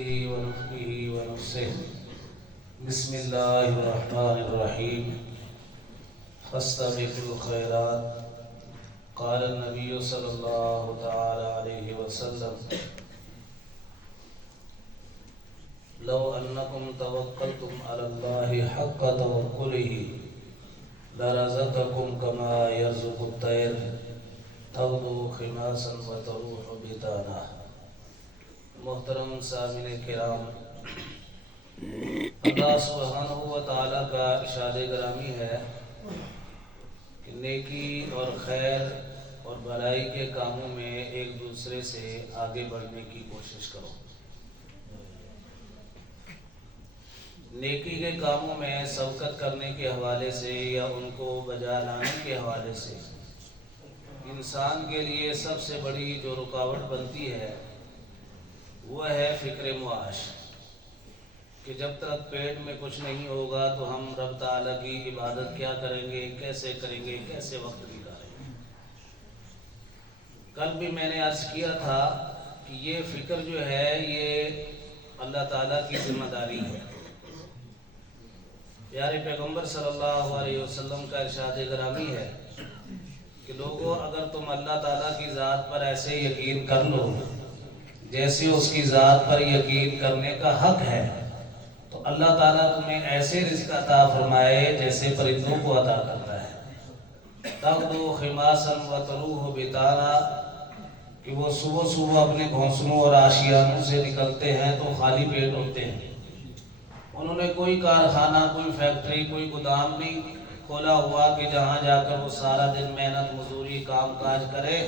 ونفخه ونفسه بسم الله الرحمن الرحيم فاستبقوا الخيرات قال النبي صلى الله تعالى عليه وسلم لو أنكم توكلتم على الله حق توكله لرزقكم كما يرزق الطير تغدو خماسا وتروح بطانا۔ محترم سامعین کرام، اللہ سبحانہ و تعالیٰ کا ارشاد گرامی ہے کہ نیکی اور خیر اور بھلائی کے کاموں میں ایک دوسرے سے آگے بڑھنے کی کوشش کرو۔ نیکی کے کاموں میں سبقت کرنے کے حوالے سے یا ان کو بجا لانے کے حوالے سے انسان کے لیے سب سے بڑی جو رکاوٹ بنتی ہے وہ ہے فکر معاش، کہ جب تک پیٹ میں کچھ نہیں ہوگا تو ہم رب تعالیٰ کی عبادت کیا کریں گے، کیسے کریں گے، کیسے وقت گزاریں گے۔ کل بھی میں نے عرض کیا تھا کہ یہ فکر جو ہے یہ اللہ تعالیٰ کی ذمہ داری ہے۔ پیارے پیغمبر صلی اللہ علیہ وسلم کا ارشاد گرامی ہے کہ لوگوں، اگر تم اللہ تعالیٰ کی ذات پر ایسے یقین کر لو جیسے اس کی ذات پر یقین کرنے کا حق ہے، تو اللہ تعالیٰ تمہیں ایسے رزق عطا فرمائے جیسے پرندوں کو عطا کرتا ہے۔ تغدو خماسا وتروح بطانا، کہ وہ صبح صبح اپنے گھونسلوں اور آشیانوں سے نکلتے ہیں تو خالی پیٹ ہوتے ہیں۔ انہوں نے کوئی کارخانہ، کوئی فیکٹری، کوئی گودام نہیں کھولا ہوا کہ جہاں جا کر وہ سارا دن محنت مزدوری کام کاج کرے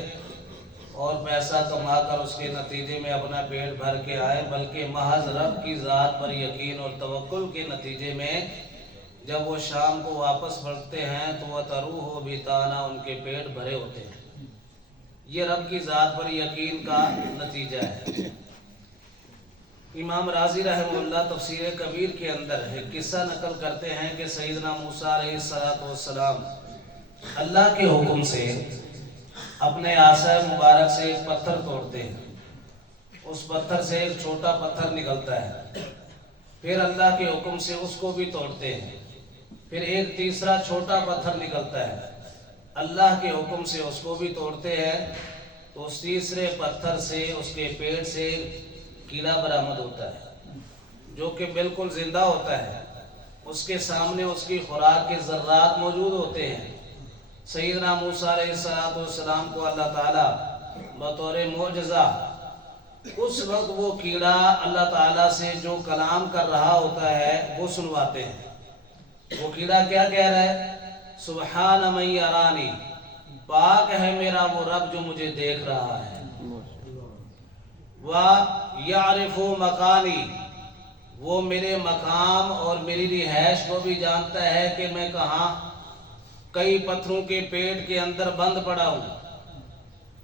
اور پیسہ کما کر اس کے نتیجے میں اپنا پیٹ بھر کے آئے، بلکہ محض رب کی ذات پر یقین اور توکل کے نتیجے میں جب وہ شام کو واپس بڑھتے ہیں تو وہ تروح بطانا، ان کے پیٹ بھرے ہوتے ہیں۔ یہ رب کی ذات پر یقین کا نتیجہ ہے۔ امام رازی رحمہ اللہ تفسیر کبیر کے اندر ایک قصہ نقل کرتے ہیں کہ سیدنا موسیٰ علیہ السلام اللہ کے حکم سے اپنے عصا مبارک سے ایک پتھر توڑتے ہیں۔ اس پتھر سے ایک چھوٹا پتھر نکلتا ہے، پھر اللہ کے حکم سے اس کو بھی توڑتے ہیں، پھر ایک تیسرا چھوٹا پتھر نکلتا ہے، اللہ کے حکم سے اس کو بھی توڑتے ہیں، تو اس تیسرے پتھر سے اس کے پیٹ سے کیڑا برآمد ہوتا ہے جو کہ بالکل زندہ ہوتا ہے۔ اس کے سامنے اس کی خوراک کے ذرات موجود ہوتے ہیں۔ سیدنا موسیٰ علیہ السلام کو اللہ تعالیٰ بطور معجزہ اس وقت وہ کیڑا اللہ تعالیٰ سے جو کلام کر رہا ہوتا ہے وہ سنواتے ہیں۔ وہ کیڑا کیا کہہ رہا ہے؟ سبحان من یرانی، پاک ہے میرا وہ رب جو مجھے دیکھ رہا ہے۔ وَيَعْرِفُ مَكَانِي، وہ میرے مقام اور میری رہائش کو بھی جانتا ہے کہ میں کہاں کئی پتھروں کے پیٹ کے اندر بند پڑا ہوں۔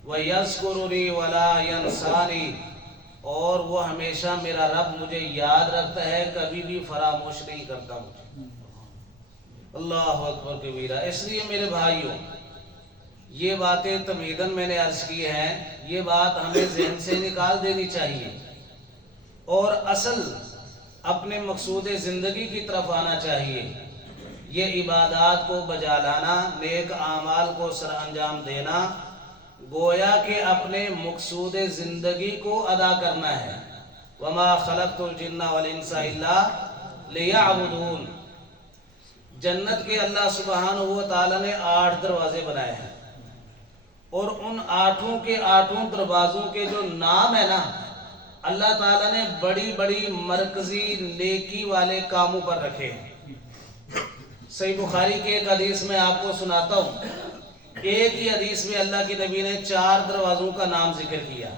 وَيَذْكُرُنِي وَلَا يَنْسَانِي، اور وہ ہمیشہ میرا رب مجھے یاد رکھتا ہے، کبھی بھی فراموش نہیں کرتا مجھے۔ اللہ اکبر کبیرہ۔ اس لیے میرے بھائیوں، یہ باتیں تمہیداً میں نے عرض کی ہیں، یہ بات ہمیں ذہن سے نکال دینی چاہیے اور اصل اپنے مقصود زندگی کی طرف آنا چاہیے۔ یہ عبادات کو بجا لانا، نیک اعمال کو سر انجام دینا، گویا کہ اپنے مقصود زندگی کو ادا کرنا ہے۔ وَمَا خَلَقْتُ الْجِنَّ وَالْإِنسَ إِلَّا لِيَعْبُدُونَ۔ جنت کے اللہ سبحانہ و تعالیٰ نے 8 دروازے بنائے ہیں، اور ان 8 دروازوں کے جو نام ہے نا، اللہ تعالیٰ نے بڑی بڑی مرکزی نیکی والے کاموں پر رکھے ہیں۔ صحیح بخاری کے ایک حدیث میں آپ کو سناتا ہوں۔ ایک ہی حدیث میں اللہ کے نبی نے 4 دروازوں کا نام ذکر کیا۔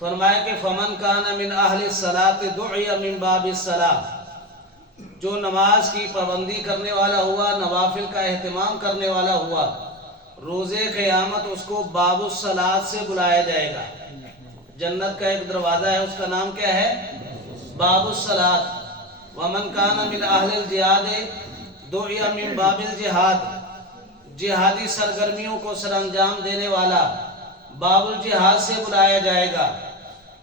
فرمایا کہ فَمَنْ كَانَ مِنْ أَهْلِ الصَّلَاةِ دُعِيَ مِنْ بَابِ الصَّلَاةِ، جو نماز کی پابندی کرنے والا ہوا، نوافل کا اہتمام کرنے والا ہوا، روز قیامت اس کو باب الصلاۃ سے بلایا جائے گا۔ جنت کا ایک دروازہ ہے، اس کا نام کیا ہے؟ باب الصلاۃ۔ وَمَنْ كَانَ مِنْ أَهْلِ الْجِهَادِ دُعِيَ مِنْ بَابِ الْجِهَادِ، جہادی سرگرمیوں کو سر انجام دینے والا باب الجہاد سے بلایا جائے گا۔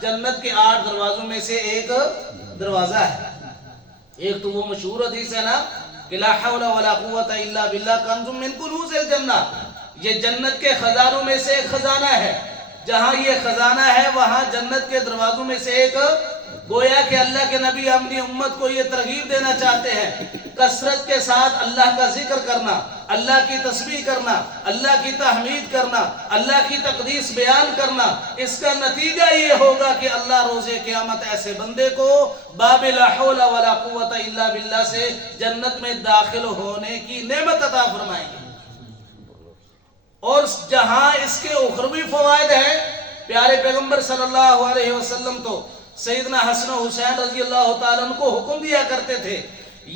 جنت کے 8 دروازوں میں سے ایک دروازہ ہے. ایک تو وہ مشہور حدیث ہے نا کہ لا حول ولا قوت الا باللہ کنز من کنوز الجنہ، یہ جنت کے خزانوں میں سے ایک خزانہ ہے. جہاں یہ خزانہ ہے وہاں جنت کے دروازوں میں سے ایک. گویا کہ اللہ کے نبی اپنی امت کو یہ ترغیب دینا چاہتے ہیں کثرت کے ساتھ اللہ کا ذکر کرنا، اللہ کی تسبیح کرنا، اللہ کی تحمید کرنا، اللہ کی تقدیس بیان کرنا. اس کا نتیجہ یہ ہوگا کہ اللہ روز قیامت ایسے بندے کو باب لا حول ولا قوت الا باللہ سے جنت میں داخل ہونے کی نعمت عطا فرمائیں گے. اور جہاں اس کے اخروی فوائد ہیں، پیارے پیغمبر صلی اللہ علیہ وسلم تو سیدنا حسن و حسین رضی اللہ تعالیٰ عنہ کو حکم دیا کرتے تھے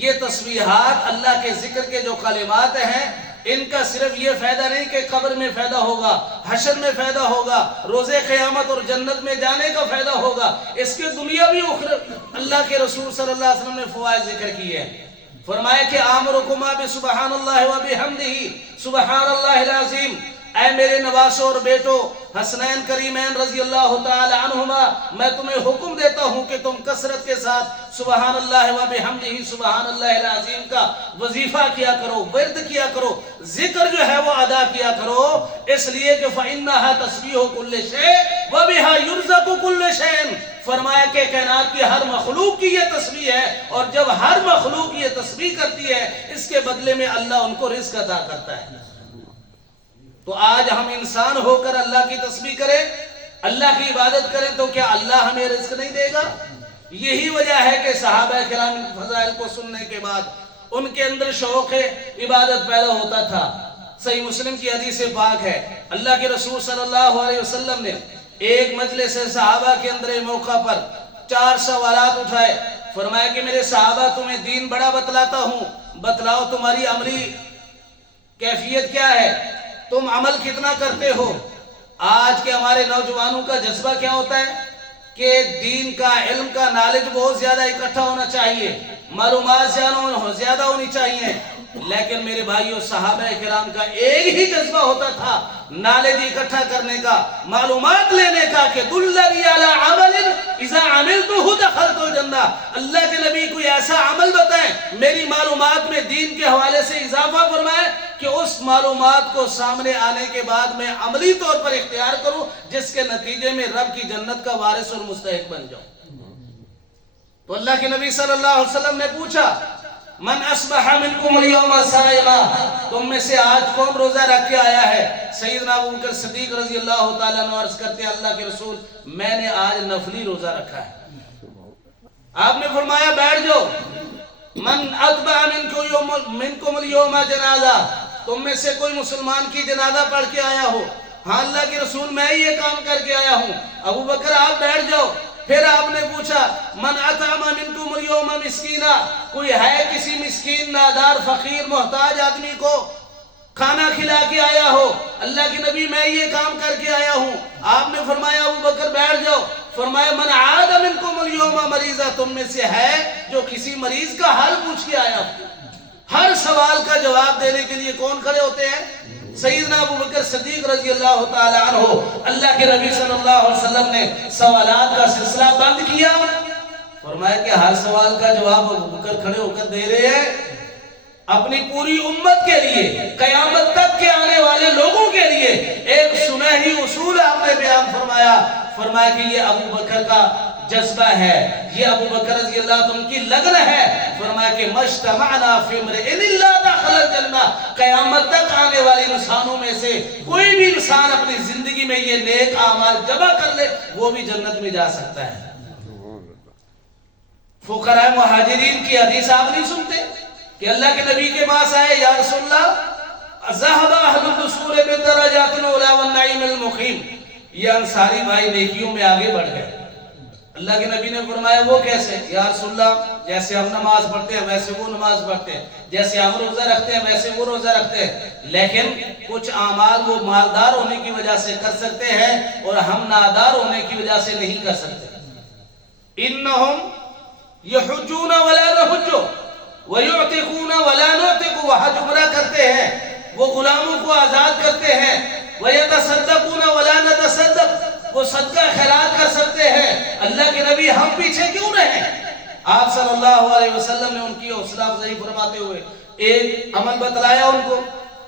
یہ تسبیحات اللہ کے ذکر کے جو کلمات ہیں ان کا صرف یہ فائدہ نہیں کہ قبر میں فائدہ ہوگا، حشر میں فائدہ ہوگا، روز قیامت اور جنت میں جانے کا فائدہ ہوگا، اس کے دنیاوی اخروی اللہ کے رسول صلی اللہ علیہ وسلم نے فوائد ذکر کیے ہیں. فرمایا کہ آمرکما بسبحان اللہ و بحمدہ سبحان اللہ العظیم. اے میرے نواسوں اور بیٹو حسنین کریمین رضی اللہ تعالی عنہما، میں تمہیں حکم دیتا ہوں کہ تم کثرت کے ساتھ سبحان اللہ و بحمدہ سبحان اللہ العظیم کا وظیفہ کیا کرو، ورد کیا کرو، ذکر جو ہے وہ ادا کیا کرو. اس لیے کہ فإنها تسبیح کل شیء وبها يرزق كل شیء. فرمایا کہ کائنات کی ہر مخلوق کی یہ تسبیح ہے، اور جب ہر مخلوق یہ تسبیح کرتی ہے اس کے بدلے میں اللہ ان کو رزق عطا کرتا ہے. تو آج ہم انسان ہو کر اللہ کی تسبیح کریں، اللہ کی عبادت کریں تو کیا اللہ ہمیں رزق نہیں دے گا؟ یہی وجہ ہے کہ صحابہ کرام فضائل کو سننے کے بعد ان کے اندر شوق عبادت پیدا ہوتا تھا. صحیح مسلم کی حدیث پاک ہے، اللہ کے رسول صلی اللہ علیہ وسلم نے ایک مجلس صحابہ کے اندر موقع پر 4 سوالات اٹھائے. فرمایا کہ میرے صحابہ تمہیں دین بڑا بتلاتا ہوں، بتلاؤ تمہاری عملی کیفیت کیا ہے، تم عمل کتنا کرتے ہو. آج کے ہمارے نوجوانوں کا جذبہ کیا ہوتا ہے کہ دین کا علم کا نالج بہت زیادہ اکٹھا ہونا چاہیے، معلومات زیادہ ہونی چاہیے. لیکن میرے بھائیوں صحابہ کرام کا ایک ہی جذبہ ہوتا تھا نالج اکٹھا کرنے کا، معلومات لینے کا کہ دلنی علی عمل اذا عملتہ دخلت الجنہ. اللہ کے نبی کوئی ایسا عمل بتائیں میری معلومات میں دین کے حوالے سے اضافہ فرمائے کہ اس معلومات کو سامنے آنے کے بعد میں عملی طور پر اختیار کروں جس کے نتیجے میں رب کی جنت کا وارث اور مستحق بن جاؤں. تو اللہ کے نبی صلی اللہ علیہ وسلم نے پوچھا من اصبح منکم اليوم صائما، تم میں سے آج کون روزہ رکھ کے آیا ہے؟ سیدنا ابو بکر صدیق رضی اللہ تعالیٰ عنہ عرض کرتے ہیں اللہ کے رسول میں نے آج نفلی روزہ رکھا ہے. آپ نے فرمایا بیٹھ جاؤ. من اتبع منکم اليوم جنازہ، تم میں سے کوئی مسلمان کی جنازہ پڑھ کے آیا ہو؟ ہاں اللہ کے رسول میں یہ کام کر کے آیا ہوں. ابو بکر آپ بیٹھ جاؤ. پھر آپ نے پوچھا من اطعم منکم اليوم مسکینا، کوئی ہے کسی مسکین نادار فقیر محتاج آدمی کو کھانا کھلا کے آیا ہو؟ اللہ کے نبی میں یہ کام کر کے آیا ہوں. آپ نے فرمایا ابو بکر بیٹھ جاؤ. فرمایا من عاد منکم اليوم مریضا، تم میں سے ہے جو کسی مریض کا حال پوچھ کے آیا ہو؟ ہر سوال کا جواب دینے کے لیے کون کھڑے ہوتے ہیں؟ سیدنا ابو بکر صدیق رضی اللہ تعالی عنہ. اللہ کے نبی صلی اللہ علیہ وسلم نے سوالات کا سلسلہ بند کیا. فرمایا کہ ہر سوال کا جواب ابو بکر کھڑے ہو کر دے رہے ہیں اپنی پوری امت کے لیے، قیامت تک کے آنے والے لوگوں کے لیے. ایک سنہری اصول آپ نے بیان فرمایا. فرمایا کہ یہ ابو بکر کا جذبہ ہے، یہ ابو بکر رضی اللہ عنہ کی لگن ہے. فرمایا کہ مجتمعنا فی امرئ الا دخل الجنہ، قیامت تک آنے والے انسانوں میں سے کوئی بھی انسان اپنی زندگی میں یہ نیک اعمال جمع کر لے وہ بھی جنت میں جا سکتا ہے. فقراء مہاجرین کی حدیث آپ نہیں سنتے کہ اللہ کے نبی کے پاس آئے یا رسول اللہ ذهب اهل الدثور بالدرجات الاولى والنعيم المقيم، یہ انصاری بھائی نیکیوں میں آگے بڑھ گئے. اللہ کے نبی نے فرمایا وہ کیسے؟ یا رسول اللہ جیسے ہم نماز پڑھتے ہیں ویسے وہ نماز پڑھتے ہیں، جیسے ہم روزہ رکھتے ہیں ویسے وہ روزہ رکھتے ہیں، لیکن کچھ اعمال وہ مالدار ہونے کی وجہ سے کر سکتے ہیں اور ہم نادار ہونے کی وجہ سے نہیں کر سکتے. انہم یحجون ولا نحج ویعتقون ولا نعتق، وہ حج عمرہ کرتے ہیں، وہ غلاموں کو آزاد کرتے ہیں، ویتصدقون ولا نتصدق، وہ صدقہ خیرات کر سکتے ہیں. اللہ کے نبی ہم پیچھے کیوں رہیں؟ آپ صلی اللہ علیہ وسلم نے ان کی حوصلہ افزائی فرماتے ہوئے ایک عمل بتلایا ان کو.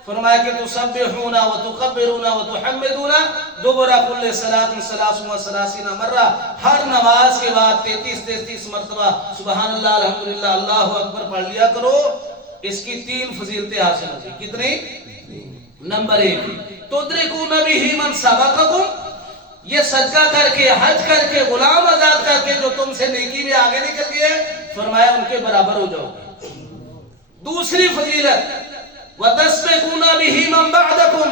فرمایا کہ تسبحون وتکبرون وتحمدون دبر كل صلاۃ 33 مرہ. ہر نماز کے بعد 33 مرتبہ سبحان اللہ الحمدللہ اللہ اکبر پڑھ لیا کرو. اس کی 3 فضیلتیں حاصل ہوگی. کتنی؟ نمبر 1 تدرکون بہ من سبقکم، یہ صدقہ کر کے حج کر کے غلام آزاد کر کے جو تم سے نیکی میں آگے نکل گئے فرمایا ان کے برابر ہو جاؤ گے. دوسری فضیلت وَتَسْبِقُونَ بِهِ مَنْ بَعْدَكُمْ،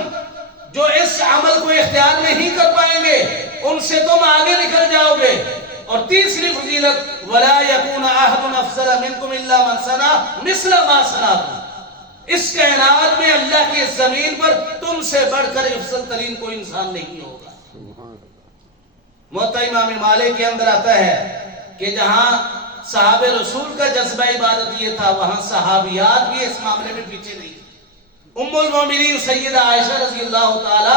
جو اس عمل کو اختیار نہیں کر پائیں گے ان سے تم آگے نکل جاؤ گے. اور تیسری فضیلت وَلَا يَكُونَ أَحَدٌ أَفْضَلَ مِنْكُمْ إِلَّا مَنْ صَنَعَ مِثْلَ مَا صَنَعْتُمْ، اس کائنات میں اللہ کی زمین پر تم سے بڑھ کر افضل ترین کوئی انسان نہیں ہوگا. موطا امام مالک کے اندر آتا ہے کہ جہاں صحابہ رسول کا جذبہ عبادت یہ تھا وہاں صحابیات بھی اس معاملے میں پیچھے نہیں. ام المومنین سیدہ عائشہ رضی اللہ تعالی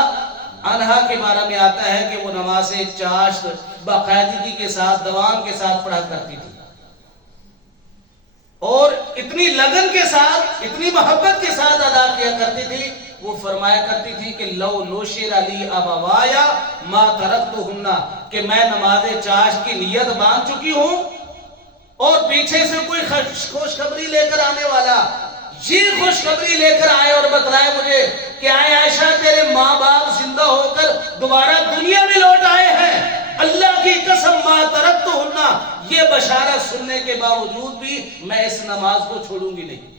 عنہا کے بارے میں آتا ہے کہ وہ نماز چاشت باقاعدگی کے ساتھ دوام کے ساتھ پڑھا کرتی تھی اور اتنی لگن کے ساتھ اتنی محبت کے ساتھ ادا کیا کرتی تھی. وہ فرمایا کرتی تھی کہ لو نوشر علی ابوایا ما ترکتہن، کہ میں نماز چاشت کی نیت باندھ چکی ہوں اور پیچھے سے کوئی خوشخبری لے کر آنے والا یہ خوشخبری لے کر آئے اور بتلائے مجھے کہ آئے عائشہ تیرے ماں باپ زندہ ہو کر دوبارہ دنیا میں لوٹ آئے ہیں، اللہ کی قسم ما ترکتہن، یہ بشارت سننے کے باوجود بھی میں اس نماز کو چھوڑوں گی نہیں.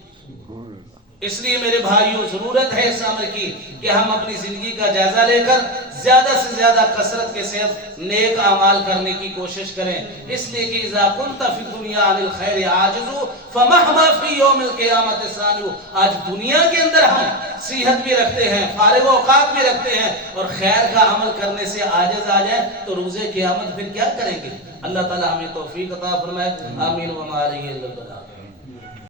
اس لیے میرے بھائیوں ضرورت ہے اس عمل کی کہ ہم اپنی زندگی کا جائزہ لے کر زیادہ سے زیادہ کثرت کے ساتھ نیک اعمال کرنے کی کوشش کریں. اس لیے کہ اذا كنت في الدنيا عن الخير عاجز فمهما في يوم القيامة سانو، آج دنیا کے اندر ہم صحت بھی رکھتے ہیں فارغ اوقات بھی رکھتے ہیں اور خیر کا عمل کرنے سے عاجز آ جائیں تو روز قیامت پھر کیا کریں گے؟ اللہ تعالی ہمیں توفیق عطا فرمائے. آمین. وما علیہ الا البلاغ.